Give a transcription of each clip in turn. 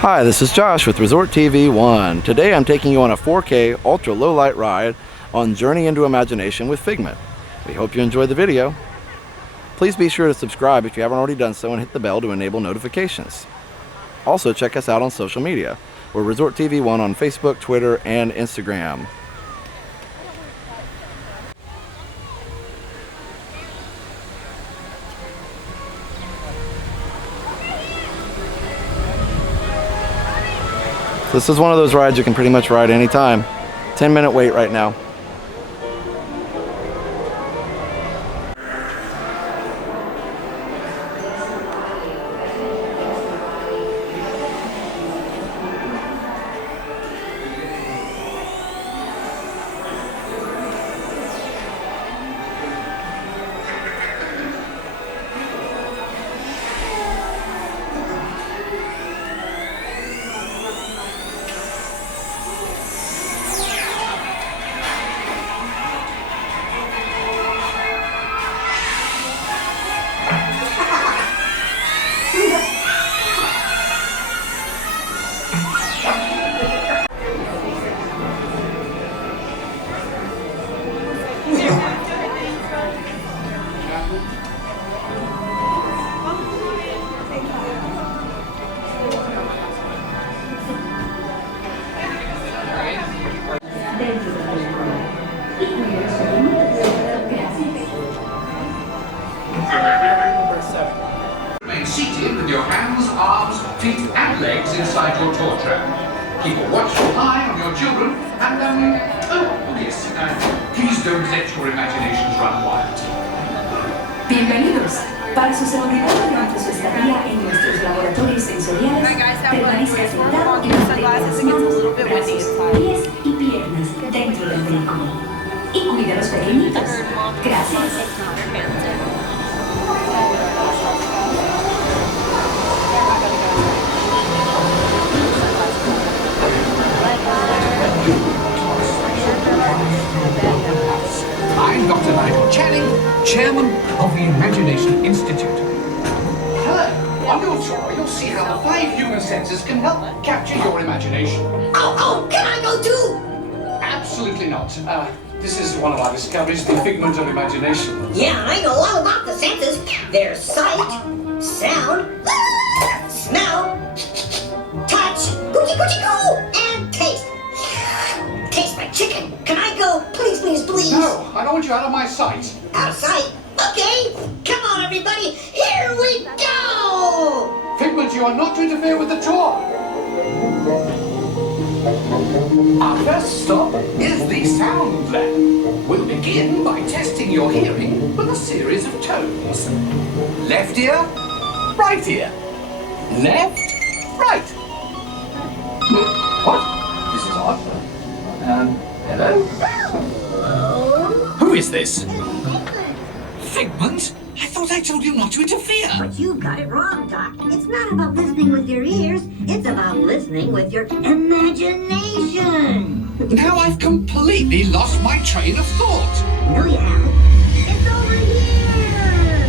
Hi, this is Josh with Resort TV 1. Today I'm taking you on a 4K ultra low light ride on Journey into Imagination with Figment. We hope you enjoyed the video. Please be sure to subscribe if you haven't already done so and hit the bell to enable notifications. Also check us out on social media. We're Resort TV 1 on Facebook, Twitter, and Instagram. This is one of those rides you can pretty much ride anytime. 10-minute wait right now. Remain seated with your hands, arms, feet and legs inside your tour trap. Keep a watchful eye on your children and, please don't let your imaginations run wild. Bienvenidos. Para su seguridad durante su estadía en nuestros laboratorios sensoriales, permanezca sentado y mantenga sus manos, brazos, pies y piernas dentro del vehículo. Y cuide a los pequeñitos. Gracias. I'm Dr. Nigel Channing, Chairman of the Imagination Institute. Hello. On your tour, you'll see how the 5 human senses can help capture your imagination. Oh, can I go too? Absolutely not. This is one of our discoveries, the figment of imagination. Yeah, I know all about the senses. There's sight, sound, smell, touch, coochie-coochie-coo, and taste. Taste my chicken. Can I go? Please, please, please. No, I don't want you out of my sight. Out of sight? Okay. Come on, everybody. Here we go. Figment, you are not to interfere with the tour. Our first stop is the sound lab. We'll begin by testing your hearing with a series of tones. Left ear, right ear. Left, right. What? This is odd. Hello? Who is this? Figment? I thought I told you not to interfere. But you got it wrong, Doc. It's not about listening with your ears. It's about listening with your imagination. Now I've completely lost my train of thought. No, you haven't. It's over here.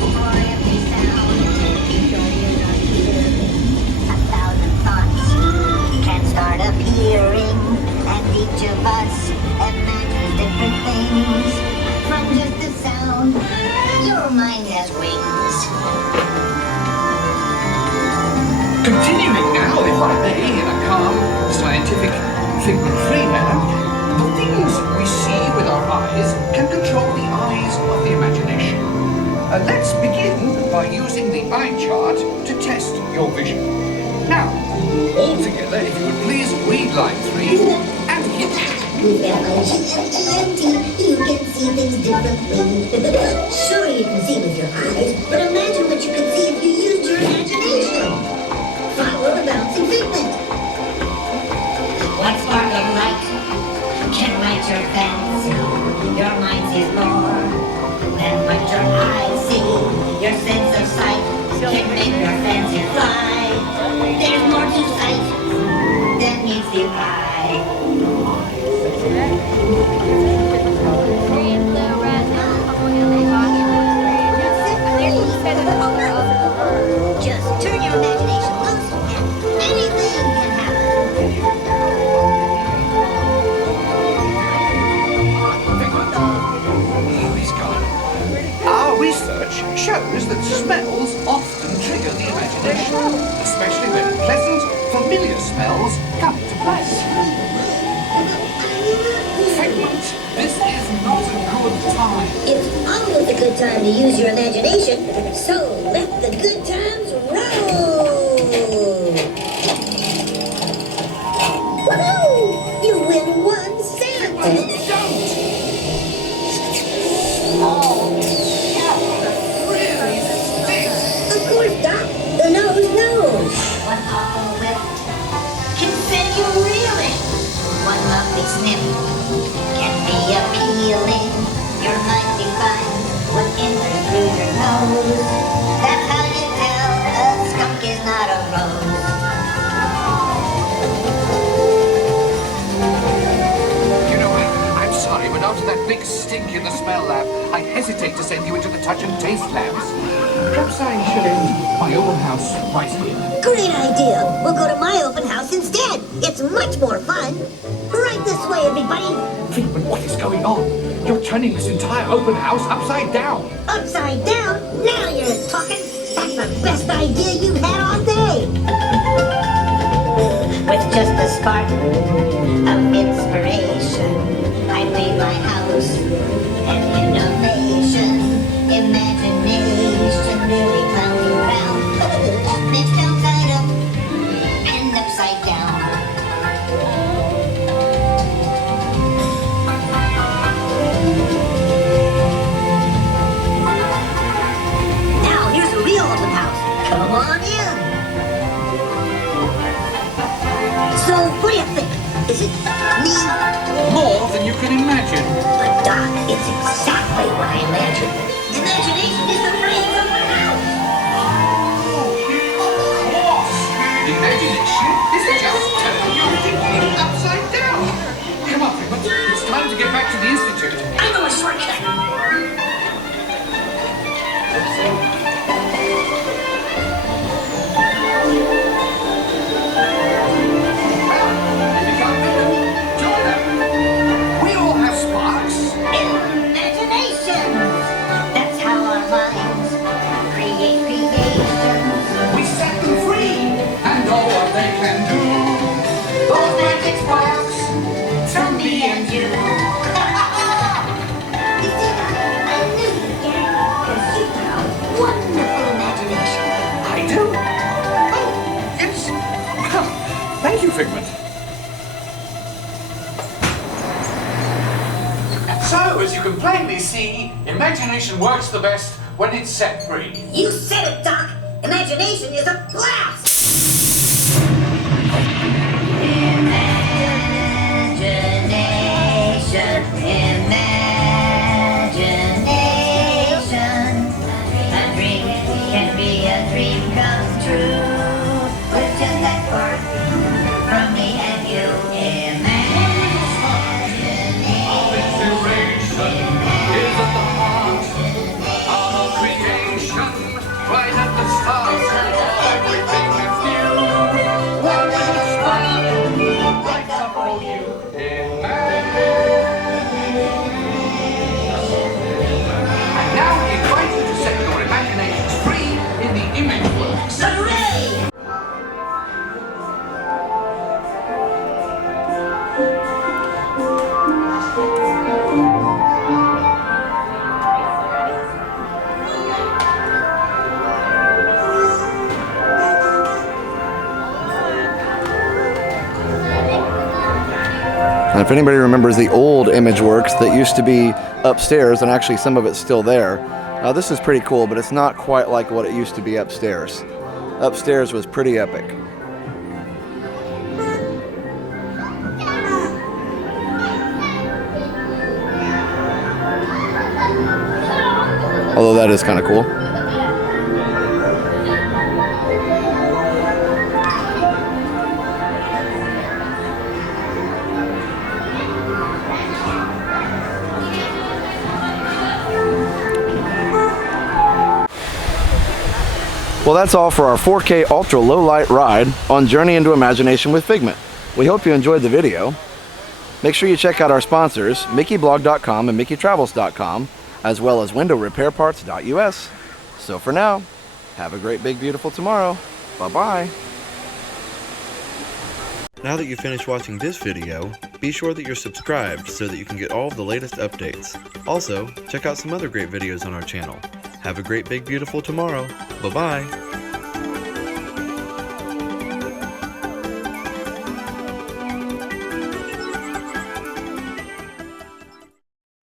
For every sound, joy is not here. 1,000 thoughts can start appearing, and each of us imagines different things. From just a sound, your mind has wings. Continuing now, if I may, in a calm, scientific, figment-free manner, the things we see with our eyes can control the eyes of the imagination. Let's begin by using the eye chart to test your vision. Now, all together, if you would please read line 3 and hit it. With imagination, you can see things differently. Sure, you can see with your eyes, but imagine what you could see if you used your imagination. Follow the bouncing figment. What sparkling light can light your fancy? Your mind sees more than what your eyes see. Your sense of sight can make your fancy fly. There's more to sight than meets the eye. knows that smells often trigger the imagination, especially when pleasant, familiar smells come into play. Figment, this is not a good time. It's always a good time to use your imagination, so let the good times roll! Woohoo! You win 1 cent! Don't! Oh, that really stinks! Of course, Doc. The nose knows. One awful whiff can send you reeling. One lovely sniff can be appealing. Your mind defines what enters through your nose. That's how you tell a skunk is not a rose. You know, I'm sorry, but after that big stink in the smell lab, I hesitate to send you into the touch and taste labs. Perhaps I should end my open house right here. Great idea. We'll go to my open house instead. It's much more fun. Right this way, everybody. Figment, what is going on? You're turning this entire open house upside down. Upside down? Now you're talking. That's the best idea you've had all day. With just a spark of inspiration, I made my house an innovation. Imagination really clowns around. It's downside up and upside down. Now here's a real open house. Come on in. So, what do you think? Is it me? More than you can imagine. But Doc, it's exactly what I imagined. Imagination is the brains of the house. Of course! The imagination is just turning everything upside down. Come on, Figment. It's time to get back to the Institute. I know a shortcut. If you can't do it, join them. We all have sparks. Imagination! That's how our minds create creations. We set them free, and all what they can do. Those magic sparks From me and you. You see, Doc, I knew you'd get it. 'Cause you've got a wonderful imagination. I do. Oh, yes. Well, thank you, Figment. So, as you can plainly see, imagination works the best when it's set free. You said it, Doc. Imagination is a blast. Imagination, imagination. A dream can be a dream come true. With just that spark from me and you. Inspiration is at the heart of creation, right at the start of everything that's new. One little spark lights up for you. And now we invite you to set your imaginations free in the image works. Hooray! And if anybody remembers the old ImageWorks that used to be upstairs, and actually some of it's still there, this is pretty cool, but it's not quite like what it used to be upstairs. Upstairs was pretty epic. Although that is kind of cool. Well, that's all for our 4K ultra low light ride on Journey into Imagination with Figment. We hope you enjoyed the video. Make sure you check out our sponsors, MickeyBlog.com and MickeyTravels.com, as well as WindowRepairParts.us. So for now, have a great, big, beautiful tomorrow. Bye-bye. Now that you've finished watching this video, be sure that you're subscribed so that you can get all of the latest updates. Also, check out some other great videos on our channel. Have a great, big, beautiful tomorrow. Bye-bye.